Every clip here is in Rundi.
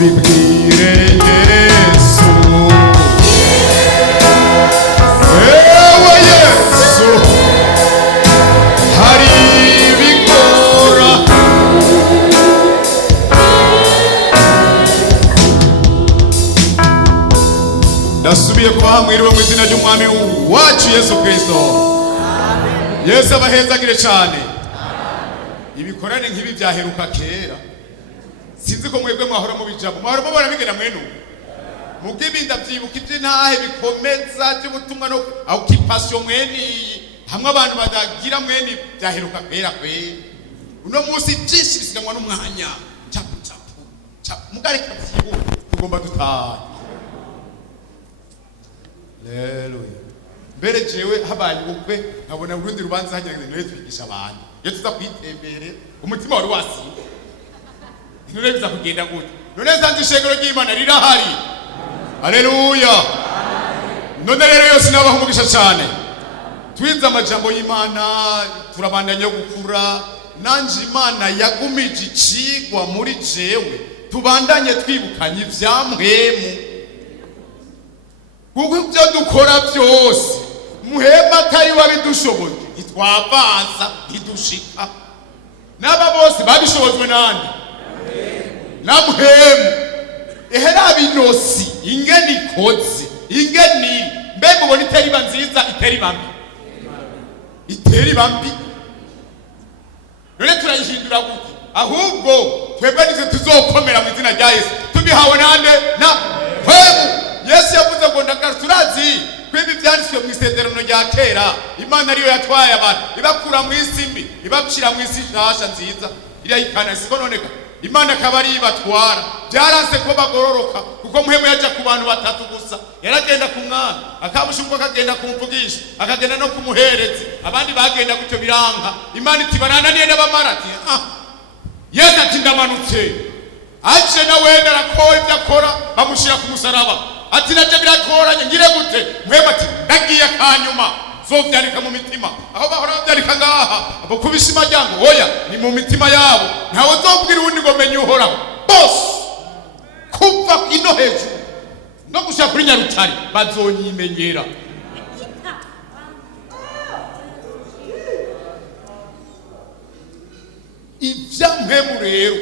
ubibwire Yesu. Ewe Yesu, hari ibikora. Ndasubiye kubaha mwiriwe mu izina ry'umwami wacu Yesu Kristo. Yesu abahezagire cyane. Ibikorane nk'ibi byaheruka kera. Sinzi ko mwebwe mwahora mu bijabo. Mwahora mubona bigena mwenu. Mugibinda byibuka iby'intahe bikomeza by'ubutumwa no occupation mweni. Hamwe abantu badagira mweni byaheruka kera kwe. Uno munsi byinshi bisiganwa n'umwanya. Chapu. Mugareka byibu tugomba dutaha. Haleluya. Mbere jewe habaye ubukwe nkabona urundi rubanza hajyanye no twigisha abantu. Iyo tuza kwitembere umutima wari wasinze. None biza kugenda gute? None zanze ishengero ry'Imana rirahari. Haleluya. None rero yose nabaho umugisha cyane. Twiza amajambo y'Imana turabandanya gukura. Nanje Imana yagumije icigwa muri jewe. Tubandanye twibukanye ivyamwemu. Kuko ibyo dukora byose muhema atari wabidushoboye ntitwabanza ntidushika. N'aba bose babishobojwe nande? Namuhemu. Ehera binosi ingeni ikoze ingeni mbega ubona iteri banziza iteri bambi iteri bambi. None turayihindura gute? Ahubwo twebwe nize tuzokomera mu izina rya Yesu tubihawe nande? Na hemu. Yesu yavuze ngo ndakaturazi kwibi byanditswe mu isezerano rya kera. Imana ariyo yatwaye abantu ibakura mu isi mbi ibacira mu isi shasha nziza irayikana siko noneka. Imana kabari ibatwara byaranse ko bagororoka kuko muhemu yaje ku bantu batatu gusa. Yaragenda ku mwana akabushumba akagenda kumvugisha akagenda no kumuhereza abandi bagenda gutyo biranka. Imana iti barananiye n'abamarati. Yesu ati ndamanutse aje nawe ndarakora ibyo akora bamushira ku musaraba. Ati naje birakoranye ngire gute? Muhemu ati ndagiye kanyuma zovyandika mu mitima. Aho bahora bavyandika ngaha abo kubishima ryango oya ni mu mitima yabo. Ntawe zobwira uwundi ngo menye uhoraho. Bose kuva ino hejuru no gushaka kuri Nyarutare bazonyimenyera. Ivyamwemu rero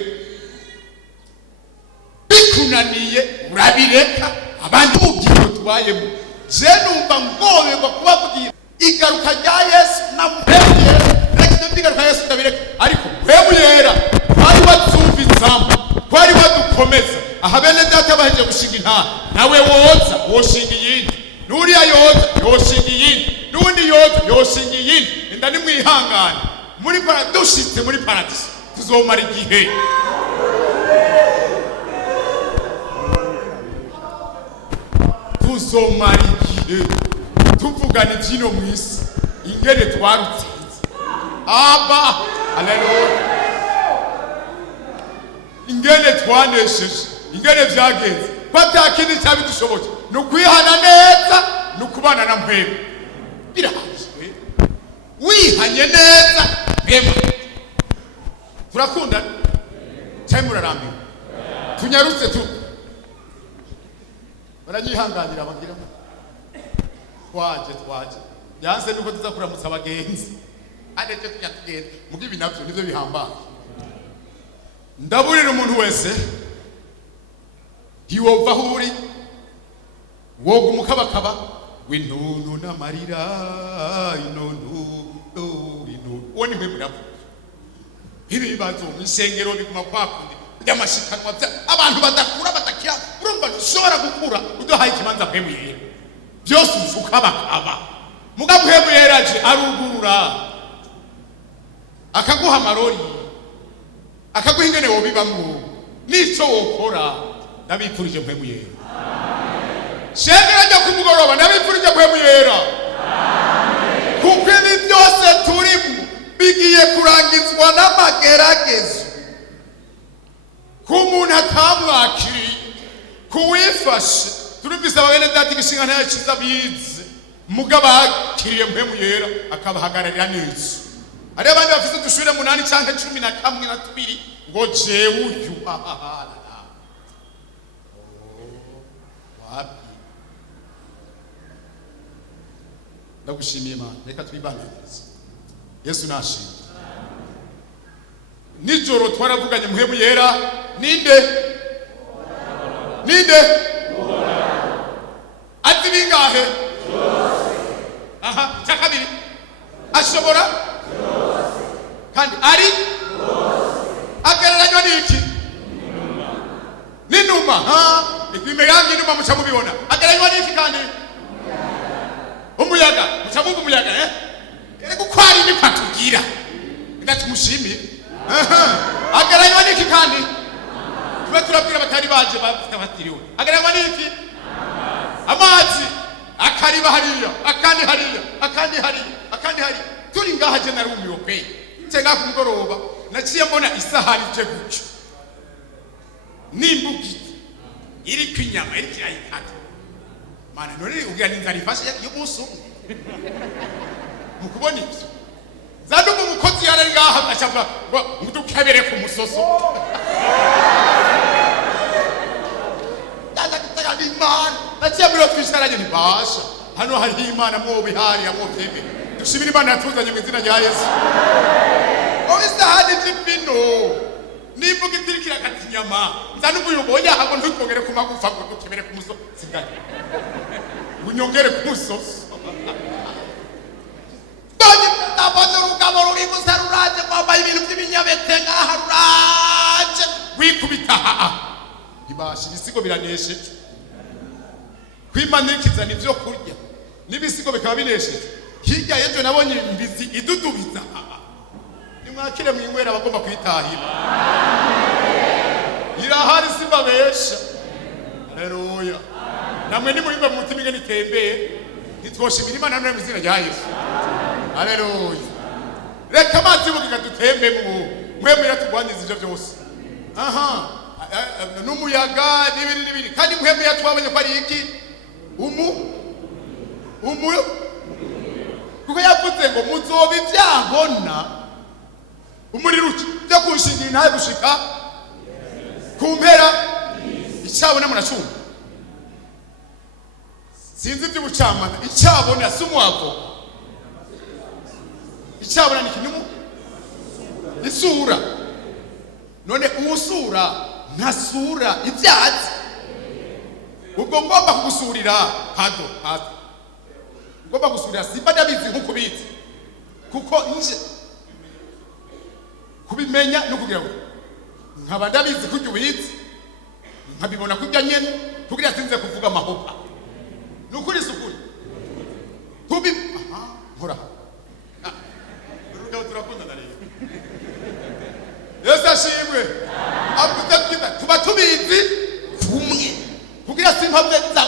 bikunaniye urabireka abantu ubwiro tubayemo. Je numva ngoberwa kubabwira igaruka rya Yesu na muhemu yera. Reka ndigaruka Yesu ndabireka ariko muhemu yera twari batumvizamo twari badukomeza. Aha bene data baheje gushinga intaha nawe woza woshinga iyindi nuriya yoza yoshinga iyindi nundi yoza yoshinga iyindi. Enda ni mwihangane muri paradushitse muri paradise tuzomara igihe. Tuzomara igihe tuvugana ibyino mu isi ingene twarutsinze. Aba haleluya. Ingene twanesheje ingene byagenze batakindi cyabidushoboye no kwihana neza no kubana na mpemu birahashwe. Wihanye neza mpemu turakunda cyane murarambiwe tunyarutse tu baragihanganira bagira twaje yanse nuko tuza kuramutsa abagenzi adeje tujagenda mugibi navyo nivyo bihambaye. Ndaburira umuntu wese hiwova huri woga umukabakaba w'intuntu n'amarira intuntu woni mwe muravu ibibazo misengero biguma kwakundi by'amashikanwa abantu badakura batakira urumva dushobora gukura uduhaye ikibanza mpemuyera byose ukabakaba muga mpemuyera aje arugurura akaguha amarori akaguha ingene wobibamwo nico wokora. Nabipfurije mpemuyera shengera ryo kumugoroba nabipfurije mpemuyera kuko ibi byose turimo bigiye kurangizwa n'amageragezo k'umuntu atamwakiriye kuwifashe. Turumvise abene data igishinga ntayaciza bize muga bakiriye mpemuyera akabahagararira neza. Ari abandi bafite udushure 8 canke 11 na 2 ngo jewe uyu wapi. Ndagushimiye Mana, reka twibanirize. Yesu nashimye. Nijoro twaravuganye muhemu yera ninde ati bingahe aha cyakabiri ashobora kandi ari agereranywa n'iki n'inuma ikimerangi inuma muca mubibona agereranywa n'iki kandi umuyaga muca mubumva umuyaga erega uko ari niko atubwira ndatumushimire agereranywa n'iki kandi tuba turabwira batari baje bafite abatiriwe agereranywa n'iki amazi akariba hariya akandi hariya turi ngaha je narumiwe pe cenga ku mugoroba naciye mbona isahani je guca nimbugi iri kwinyama iri kirayikata mana none ugira ninzara ifashe y'umunsi mukubona ibyo zandumu umukozi yari ngaha acavuga ngo mudukebere ku musoso Imana naciye muri twisharanye ntibasha hano hari Imana mwo bihari ya mwobyeme dushimira Imana yatuzanye mu izina rya Yesu obisahani jipino nimbuga itirikira katinyama zandumu yubonye ahabo ntutwongere ku magufa ngo dukebere ku musoso sigane unyongere ku musoso Abona urugabo ruri gusaruraje kwambaye ibintu by'ibinyabete ngaha ruraje wikubita ibashira isigo biranesheje kwimanikiza nivyo kurya nibisigo bikaba binesheje hirya yejo nabonye imbizi idudubiza nimwakire mwinywera bagomba kwitahira irahari simba besha haleluya namwe ni murimba mu mutima ingene itembeye nitwoshimira Imana none mu izina rya Yesu. Haleluya. Reka amazi bugiga dutembe mwe muratugwanyiza ivyo byose. Aha. N'umuyaga n'ibindi kandi mwe twabonye ko ari iki? Kuko yavuze ngo muzoba ivyabona umuriro cyo kushingira nawe gushika kumpera icyabona muracumba. Sinzi iby'ubucamanza icyabona sumwako icyabona ni kinumu isura none uwusura ntasura ibyatsi ubwo ngomba kugusurira hado ngomba gusurira simba ndabizi nkuko bizi kuko nje kubimenya no kugira ngo nkaba ndabizi kujya ubizi nkabibona kujya nyene kugira sinze kuvuga amahopa nukuri sukuri kubi nkora turakunda na rero Yesu ashimwe avuga tuba tubizi kumwe kugira simpaveza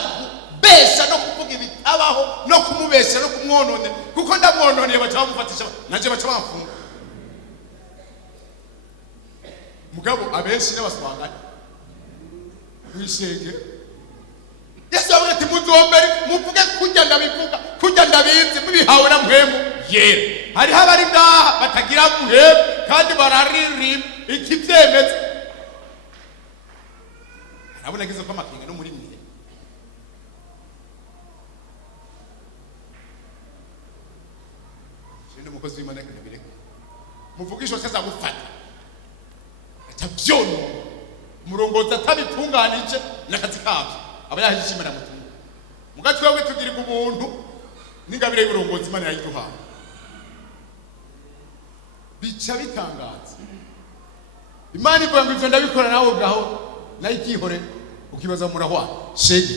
besha no kuvuga ibitabaho no kumubesha no kumwonone kuko ndamwononeye bacamufatisha naje bacamfunga mugabo abenshi n'abaswangana wishenge Yesu avuga ati muzombere muvuge kujya ndabivuga kujya ndabizi mubihawe na mpemu yera hari habari ngaha batagira muhemu kandi bararirimba ikibyemeze arabona gize ko amakinga no muri mwe shinde umukozi w'Imana kabireka muvugisho sasa gufata atabyono umurongoza atabitunganije nakazi kabo aba yahishimira mutima mugati wawe tugira ubuntu n'ingabire y'uburongozi Imana yayiduha bica bitangaza Imana ivuga ngo ivyo ndabikora nawe gaho nayikihore ukibaza murahwa shege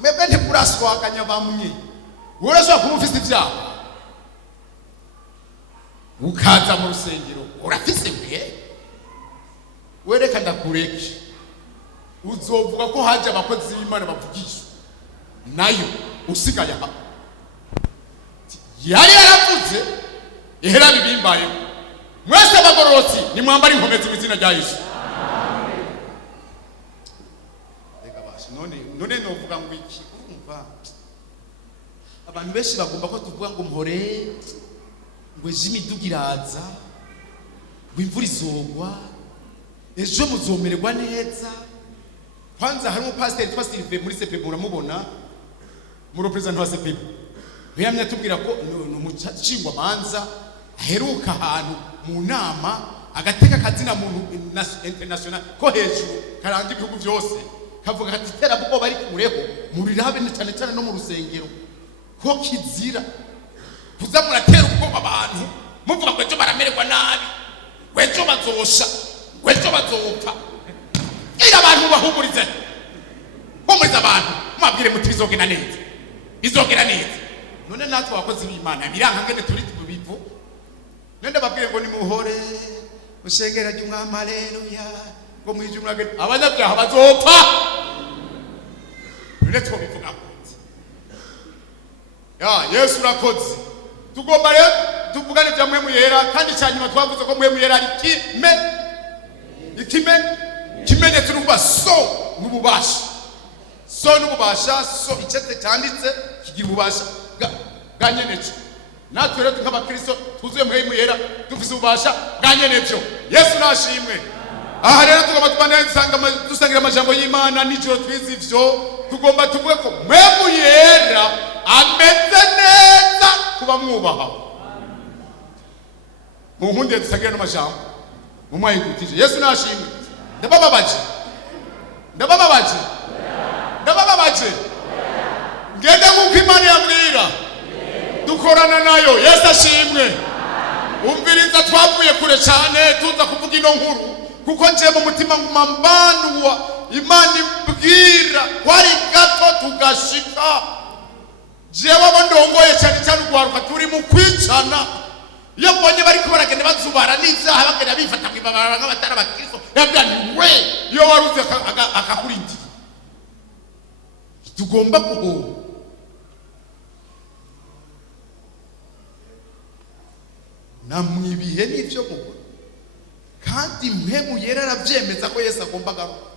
mwebwe ntikuraswaganya bamwe urashobora kumufisa ibyaha ukaza mu rusengero urafise mwe wereka ndakureke uzovuga ko haje abakozi b'Imana bavugisha nayo usigaye aha yari yaravuze ihera bibimbaye mwese abagororotsi ni mwambara inkomezi mu izina rya Yesu. Amen. Reka bashi none novuga ngo iki urumva abantu benshi bagomba ko tuvuga ngo mpore ngo jimidugiraza ngo imvura izogwa ejo muzomererwa neza kwanza hari umupasiteri twa Sylve muri CPB muramubona mu representant wa CPB yamye atubwira ko umucingwa manza aheruka ahantu mu nama agateka kazina muntu international ko hejuru karanga ibihugu byose kavuga ati terabwo bari kureho murirabe cyane cyane no mu rusengero ko kizira kuza muratera ubwoba abantu muvuga ngo ejo baramererwa nabi wejo bazosha wejo bazopfa ira abantu bahumurize humuriza abantu mwabwire muti bizogena neza none natwe wakoze b'Imana biranga ngene turi tubivu nende babwire ngo nimuhore mushengera ry'umwami haleluya ngo mwijumwa abanyabyaha bazopfa none twobivuga kuti ya Yesu rakoze tugomba rero tuvugane bya mpwemu yera kandi cyanyuma twavuze ko mpwemu yera ari kimenyetso n'ububa so n'ububasha so icete cyanditse kigira ububasha ganyenecho natwe rero nk'abakristo tuzuye mpwemu yera dufise ububasha ganyenecho Yesu nashimwe aha rero tugomba dusangira amajambo y'Imana nijoro twize ivyo tugomba tuvuge ko mpwemu yera ameze neza kuba mwubaha mu nkunde dusangira n'amajambo mu mwayigutije Yesu nashimwe ndabababaje ngende nk'uko Imana yambwira dukorana nayo Yesu ashimwe umviriza twavuye kure cyane tuza kuvuga ino nkuru kuko nje mu mutima ngumambanwa Imana imbwira kwari gato tugashika jewe abo ndongoye cyane ugwaruka turi mu kwicana iyo mbonye bari kubaragenda bazubara n'ivyaha bagenda bifata kwibabara nk'abatara bakristo yabyani we iyo waruze akakurindi tugomba kuho namwibihe n'ivyo mubona kandi mpemu yera aravyemeza ko Yesu agomba garuka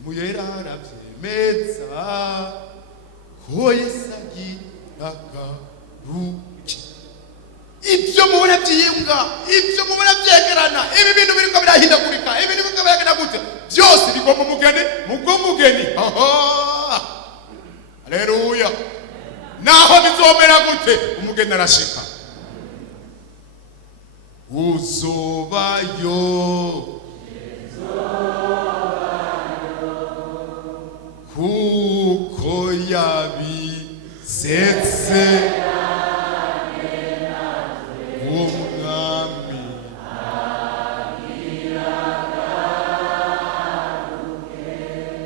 mpemu yera aravyemeza ko Yesu agiragaruka ibyo mubona byiyunga ibyo mubona byegerana ibi bintu biriko birahindagurika ibi bintu biriko biragenda gute byose bigomba mugeni haleluya naho bizomera gute umugeni arashika uzobayo kuko yabisetse umwami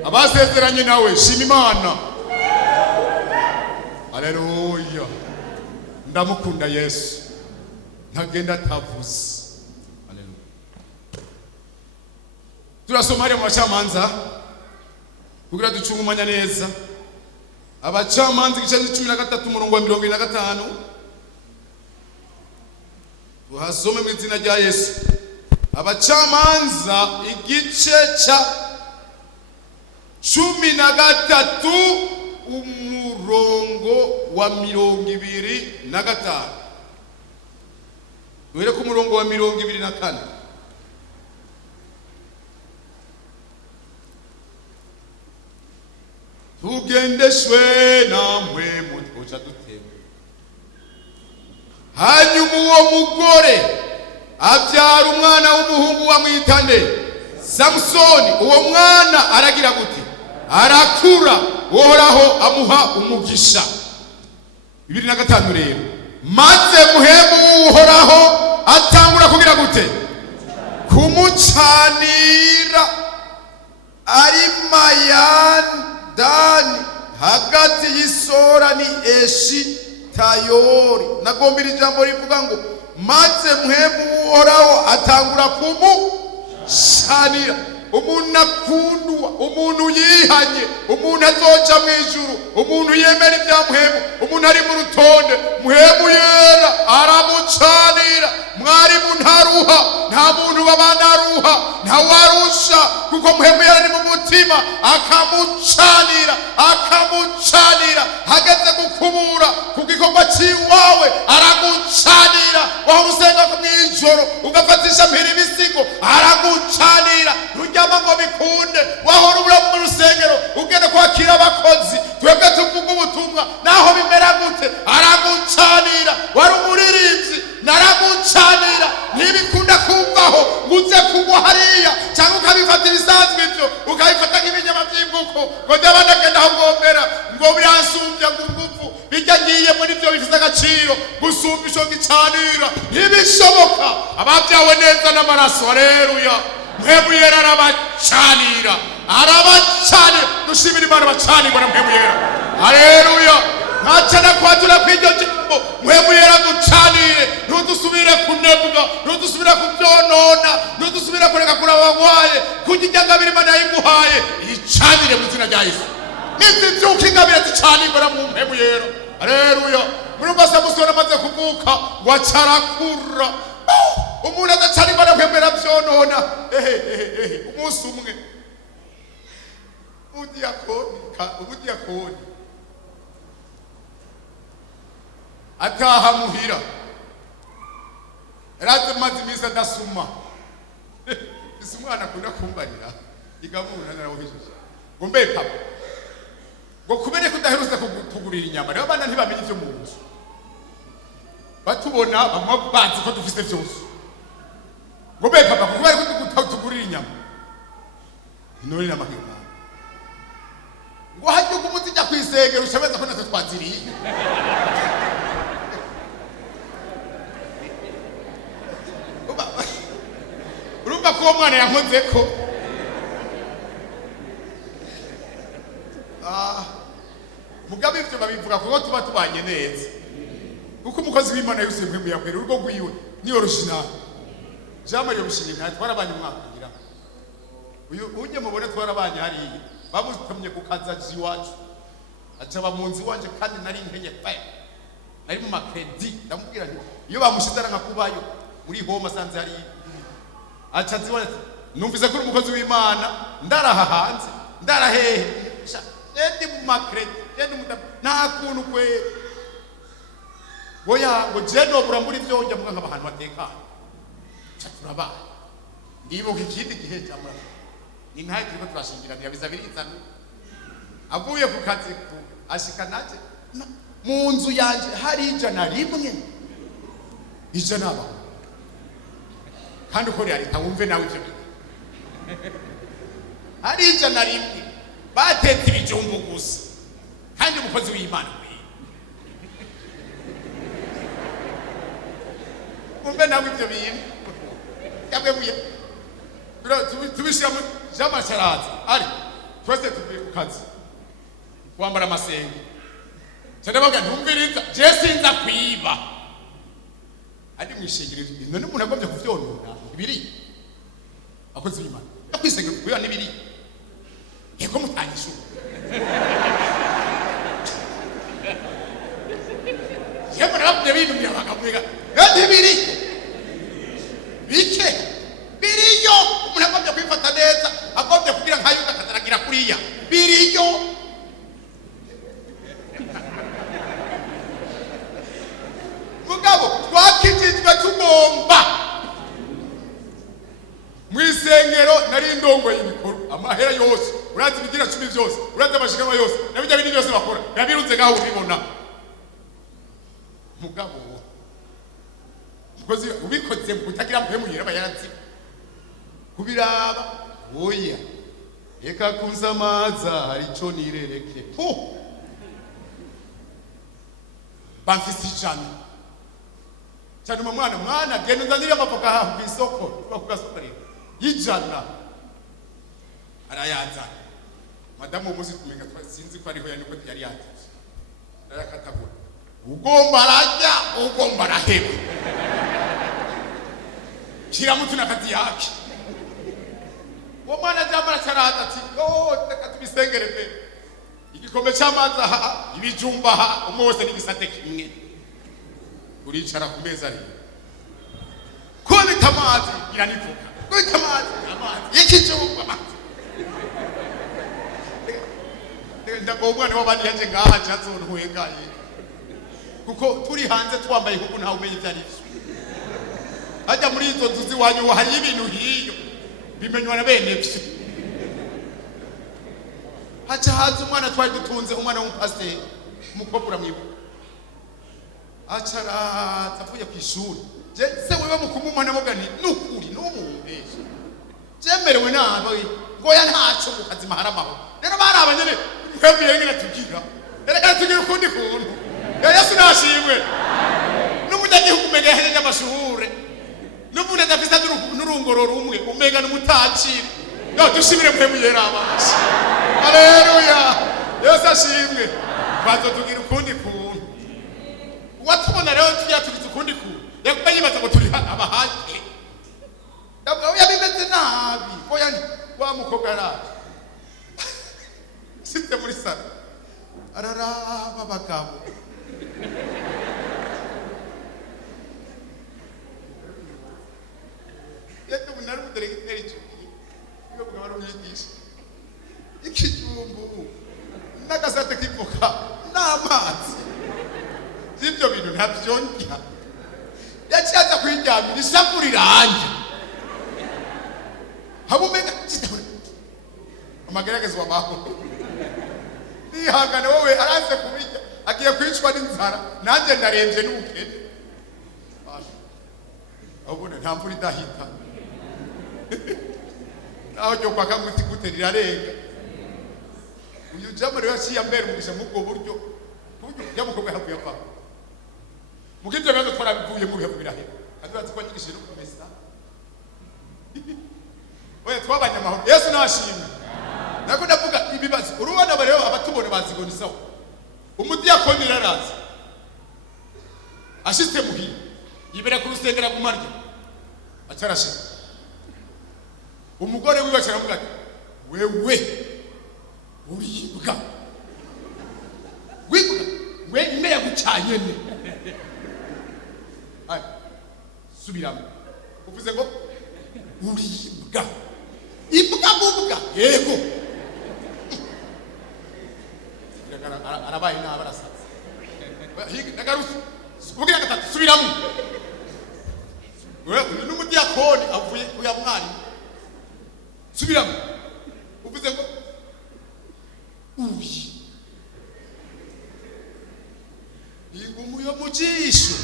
abasezeranye nawe shima Imana haleluya ndamukunda Yesu ntagenda atavuze haleluya turasoma ari mu bacamanza kugira ducunga umanya neza abacamanza igice 13 umurongo wa 25 tuhasome mu izina rya Yesu abacamanza igice ca 13 umurongo wa 25 duhere ku murongo wa 24 tugendeshwe namwe mutwoca dutema hanyuma uwo mugore abyara umwana w'umuhungu wamwitane Samsoni uwo mwana aragira gute arakura Uhoraho amuha umugisha 25 rero maze muhemu Uhoraho atangura kugira gute kumucanira ari Mayandani hagati y'Isora ni Eshi Tayori nagombira ijambo rivuga ngo maze muhemu Uhoraho atangura kumucanira umuntu akundwa umuntu yihanye umuntu azoca mu ijuru umuntu yemera ibya muhemu umuntu ari mu rutonde muhemu yera aramucanira mwarimu ntaruha nta muntu babanaruha nta warusha kuko muhemu yera ni mu mutima akamucanira hageze gukubura ku gikorwa cy'iwawe aragucanira waho usenga ku mwijoro ugafatisha mpiri ibisigo aragucanira ruryama ngo bikunde uze kugwa hariya cyangwa ukabifata ibisanzwe ibyo ukabifata nk'ibinyama by'imbuko ngo ndabona agenda aho ngomera ngo biransumbya ngo urupfu bijya ngiye muri ibyo bifite agaciro gusumba isho gicanira ntibishoboka ababyawe neza n'amaraso haleluya mpemu yera arabacanira dushimira Imana bacanirwa na mpemu yera haleluya ntacana kwatura kw'iryo jambo mpemu yera gucanire ntudusubire kunebwa ntudusubire kubyonona ntudusubire kureka kurabagwaye kurya inyangabire Imana yayiguhaye icanire mu izina rya Yesu nizibyuka ingabire zicanirwa na mpemu yera haleluya murumva Samusoni amaze kuvuka wacarakura umuntu adacanirwa na mpemu yera byonona umunsi umwe umudiyakoni ataha muhira yaraze maze iminsi adasuma isi umwana akunda kumbarira igabura narawohejeje ngo mbe papa ngo kubere kudaherutse kutugurira inyama rero abana ntibamenye ivyo mu nzu batubona bamwe banzi ko dufise vyose ngo mbe papa kubere kutugurira inyama none n'amahirwe ngo hajye kumuzijya kwisengera ushabeza ko natwe twaziriye urumva ko uwo mwana yankoze ko mugabe ivyo babivuga kuko tuba tubanye neza kuko umukozi w'Imana yose mpemu yakwera urugo rwiwe ni original jamari yo bishinga twarabanye umwaka ngira uyu unye mubone twarabanye hariya bamutumye kukaza jiwacu acaba mu nzi wanje kandi nari nkenye pe nari mu makredi ndamubwira nti iyo bamushizara nkakubayo muri home asanze hari aca ziwanje numvise ko umukozi w'Imana ndaraha hanze ndarahehe ndi mu makredi ndi mu nta kuntu kwe boya ngo jeno bura muri vyonje muga nk'abantu batekana ca turabana ndibuka ikindi gihe cyamura ni ntaye turiko turashingiranira bizabirizana avuye ku kazi ku ashika naje mu nzu yanje hari ijana rimwe ijana aba kandi uko yari tawumve nawe ivyo hari ijana rimwe batetse ibijumbu gusa kandi umukozi w'Imana umve nawe ivyo bintu yabebuye tubishira mu jamasharazi ari twese tuvuye ku kazi kwambara amasenge cyane bavuga ntumviriza je sinza kwiba ari mwishingire none umuntu agomvye kuvyonona ibiri akoze Imana yakwisenge kuya nibiri yego mutanyishu yego nabye bintu byabagamwega nibiri bike biriyo umuntu agomvye kwifata neza agomvye kugira nkayo akazaragira kuriya biriyo mugabo twakijijwe tugomba mwisengero nari ndongo y'ibikoro amahera yose urazi bigira 10 byose urazi amashikanwa yose nabijya bindi byose bakora yabirunze gaho ubibona mugabo mukozi ubikoze kutagira mpemu yera bayaratsi kubiraba oya eka kunzamaza hari cyo nirereke bamfisi cyane mwana genda nzanira amafoka hafi isoko bakugasokare yijana arayanza madamu umuzi kumenga sinzi ko ariho yaniko yari yatije arakatagura ugomba arajya ugomba araheba kira mutu na kati yake uwo mwana jamara cyarata ati taka tubisengere pe igikombe cy'amazi aha ibijumba aha umwose n'igisate kimwe uricara ku meza ari ko bitamazi iranivuka ko bitamazi amazi y'ikijumba amazi ndako umwana w'abandi yaje ngaha cyazontuye gaye kuko turi hanze twambaye kuko nta umenye byari ajya muri izo nzuzi wanyu hari ibintu hiyo bimenywa na bene byo haca haza umwana twari dutunze umwana w'umupasiteri umukobwa mwibuka acara tavuye ku ishuri je se wewe mukumumana mugani nukuri n'umumbesha yemerewe nabi ngo ya ntaco mu kazima haramaho rero bari abanyene mwebwe ngene tugira rero tugira ukundi kuntu Yesu nashimwe n'umunyagihugu umenya yahejeje amashure n'umuntu adafise n'urungoro rumwe umenya n'umutaciri yo dushimire mwebwe yera amashi haleluya Yesu ashimwe bazotugira ukundi kuntu watubona rero tuyatugize ukundi kuntu yakuba yibaza ngo turi abahaje ndabwo yabimeze nabi oya wa mukobwa araje site muri sala araraba abagabo yetu munari muderegiteri cyuki iyo bwaro mwigisha ikijumbu nagasate kivuka n'amazi sibyo bintu ntabyongera yaciyaza kwijyamira isaku riranje habumega amagerageza wabaho nihangane wowe aranze kubijya agiye kwicwa n'inzara nanjye ndarembye n'ubukene abona nta mvura idahita naho cyo kwaka muti guterira renga uyu jambo rero cyiyambere umugisha mubwo buryo yamukobwa havuye apa mugivyo byo twarabivuye mu bihe birahe aduratse ko kigishije no kumesa oya twabanye amahoro Yesu nashimwe nako ndavuga ibibazo urubona bareo abatubone bazigona isaho umudiyakoni raraza ashite muhira yibera ku rusengera gumarya acarashika umugore wiwe cyaravuga ati wewe uribwa wibwa we ime yagucanye ne ay subiramo uvuze ngo uribwa ibwa bubwa yego arabaye n'abarasatse nagarusi ubugira gatatu subiramo wewe n'umudiyakoni avuye kuya mwari subiramo uvuze ngo uyi ingumu yo mujisho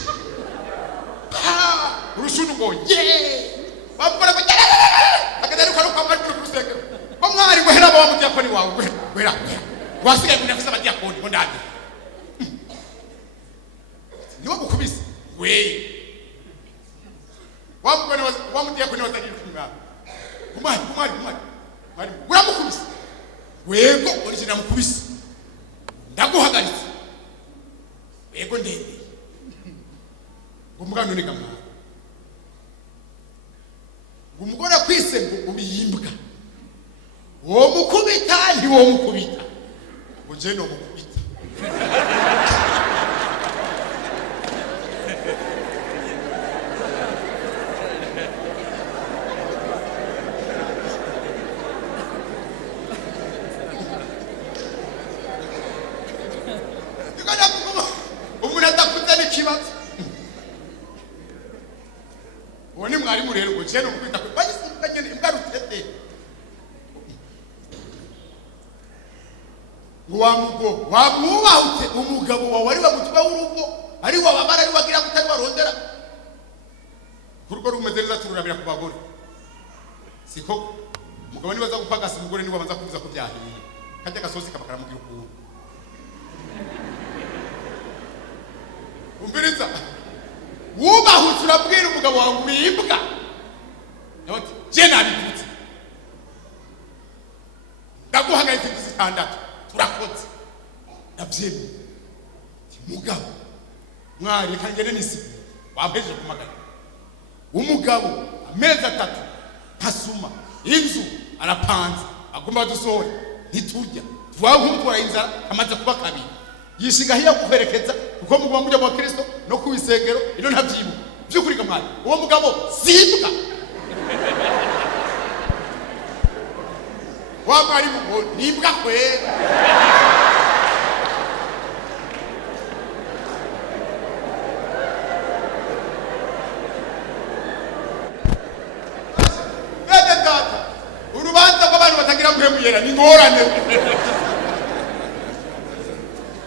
pa urushunu ngo ye bamukora ko akadari ko kwa mari kurusenge ko mwari ngo hera ba mudiyakoni wawe wera wasigaye kuna kusaba diyakoni ngo ndage niwo gukubise we wamukone wamudiyakoni watagira kumwa kumari uramukubise wego origina mukubise ndaguhagaritse wego ndende umugano ni kamwe umugore kwise ngo ubiyimbwa wo mukubita ndi wo mukubita uje no mukubita Woni mwari murero ngo cyane mukubita ko bayisimbwa nyene imbarutete wamubahute umugabo wawe ari wamutwe w'urugo ari wababara ari wagira gutari warondera kurugo rumezereza tururabira ku bagore siko umugabo ni baza gupagasa umugore ni wabanza kubuza ko byahiye kajya gasosi kabakara mu gihugu umbiriza wubahutse urabwira umugabo wawe wibwa noti je nabibutse ndaguhagaritse kuzitandatu turakoze ndabyemye mugabo mwari kangene nisi wampeje kumagana umugabo amezi 3 ntasuma inzu arapanze agomba dusohora ntiturya twahumutwara inzara amaze kuba kabiri yishiga hiya kuherekeza uko mugwa mujya mu Kristo no kuwisengero ino ntabyibu byukuri kamari uwo mugabo zibwa wabari mu nimbwa kwe urubanza rw'abantu batagira mpemuyera ni ngorane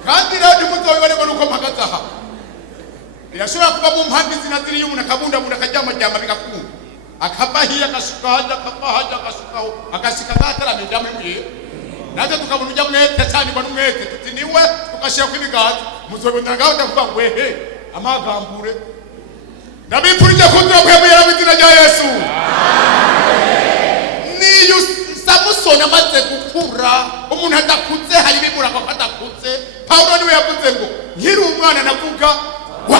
kandi rero nimuzobibone ngo nuko mpagaze aha birashobora kuba mu mpamvu zina ziri y'umuntu akabundabunda akaryamajyama bigakunda akava hiya agashika hajya akava hajya agashikaho agashika nk'ataramenya mwibuye natwe tukabona ujya mwete cyane ngo n'umwete tuti niwe tukashira ku ibiganza muzobona ngaho ndavuga ngo ehe amagambure ndabipfurije kundura kwemera mu izina rya Yesu. Niyo Samusoni amaze gukura umuntu adakuze hari bimura ko adakuze Paulo niwe yavuze ngo nkiri umwana navuga wa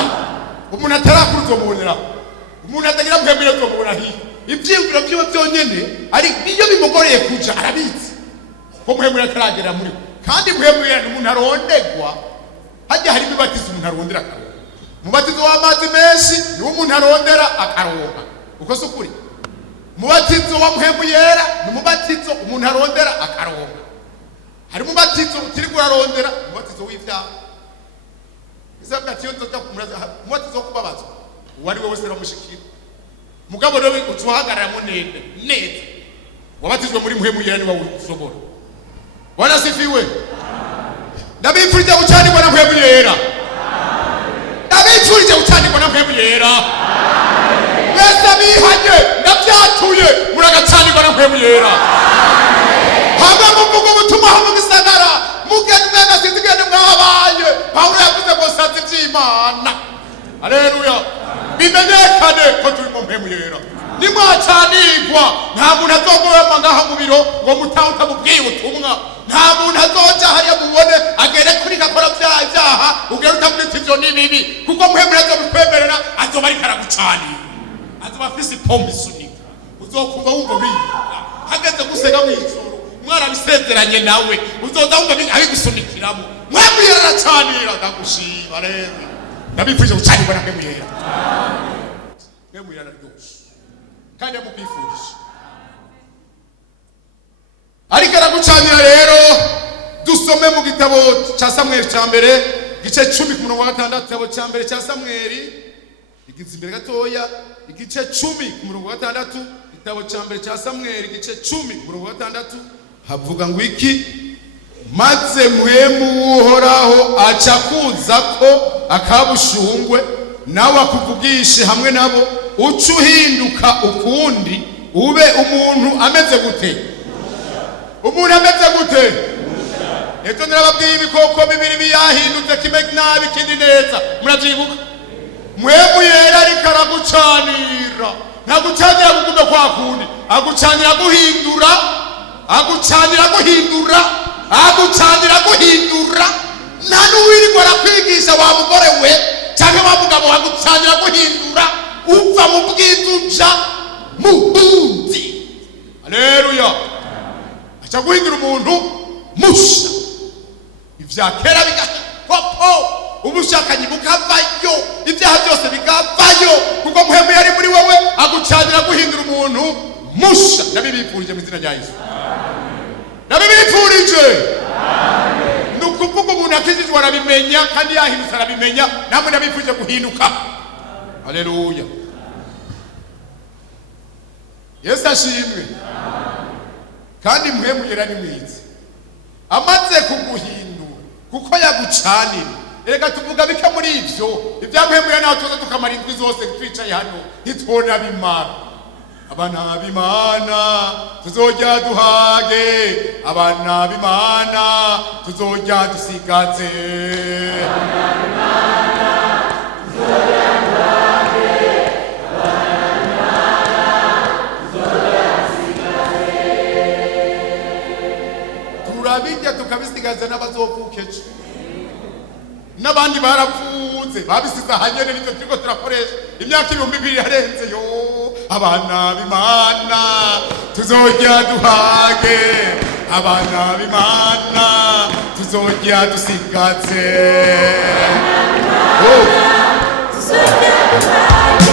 umuntu atarakura uzomubonera umuntu atagira mwemera uzomubona hiyo ibyiyumviro byiwe byonyene ari biyo bimugoreye kuja arabizi ko mwemera ataragera muri kandi mwemera umuntu arondegwa hajya hari bibatiza umuntu arondera akaronka mubatizo w'amazi menshi ni umuntu arondera akaronka uko sukuri mubatizo wa mpemu yera ni mubatizo umuntu arondera akaronka hari mubatizo utiri kurarondera mubatizo w'ivyaha izabwa tiyo nzoza kumuraza mubatizo wo kubabaza wari wowe sera mushikira mugabo rero ucuhagarara mu neza wabatizwe muri mpemu yera ni wawe ushobora wanasifiwe ndabipfurije gucanirwa na mpemu yera ndabipfurije gucanirwa na mpemu yera mwese bihanye ndabyatuye muragacanirwa na mpemu yera hamwe muvuga ubutumwa hamwe gisagara mugende mwega sizigende mwabaye Paulo yavuze ngo sazi by'Imana haleluya bimenyekane ko turi mu mpemu yera nimwacanirwa nta muntu azogorama ngaha mu biro ngo mutawuta mubwiye ubutumwa nta muntu azoja hariya mubone agere kuri gakora byaha ugere utamwita ivyo ni bibi kuko mpemu azobikwemerera azoba ariko aragucanira azoba afise ipombo isunika uzokumva wumva biyiga hageze gusega mw'ijoro mwarabisezeranye nawe uzoza wumva abigusunikiramo mpemu yera aracanira ndagushima rero ndabifuje gucanirwa na mpemu yera mpemu yera rwose kandi amubifurije ariko aragucanira rero dusome mu gitabo cya Samweli cya mbere gice 10 ku murongo wa 6 gitabo cya mbere cya Samweli igize imbere gatoya igice 10 ku murongo wa 6 gitabo cya mbere cya Samweli igice 10 ku murongo wa 6 havuga ngo iki maze mpemu uhoraho aca kuza ko akabushungwe nawe akuvugishe hamwe nabo uca uhinduka ukundi ube umuntu ameze gute umuntu ameze gute eto nirababwiye ibikoko bibiri biyahindutse kimwe nabi kindi neza muravyibuka mpemu yera ariko aragucanira ntagucanira kugume kwa kundi agucanira guhindura agucanira guhindura agucanira guhindura nta n'uwirirwa arakwigisha wa mugore we cyangwa wa mugabo wagucanira guhindura uva mu bwiza mu bundi haleluya acha guhindura umuntu musha ivya kera bigakopo ubushakanyi bukavayo ibyaha byose bikavayo kuko mpemu yari muri wowe agucanira guhindura umuntu musha nabibipfurije mu izina rya Yesu nabibipfurije nukuvuga umuntu akizijwe arabimenya kandi yahindutse arabimenya namwe nabipfurije guhinduka haleluya Yesu ashimwe kandi mpemu yera ni mwiza amaze kuguhindura kuko yagucanira reka tuvuga bike muri ivyo ibya mpemu yera naho tuza tukamara indwi zose twicaye hano ntitwona bimara abana b'Imana tuzojya duhage abana b'Imana tuzojya dusigaze abana b'Imana tuzojya duhage turabijya tukabisigaza n'abazovukeje n'abandi barapfuze babisiza hanyene nitwe turiko turakoresha imyaka 2000 yarenze yo abana b'Imana tuzojya duhage abana b'Imana tuzojya dusigaze abana b'Imana tuzojya duhage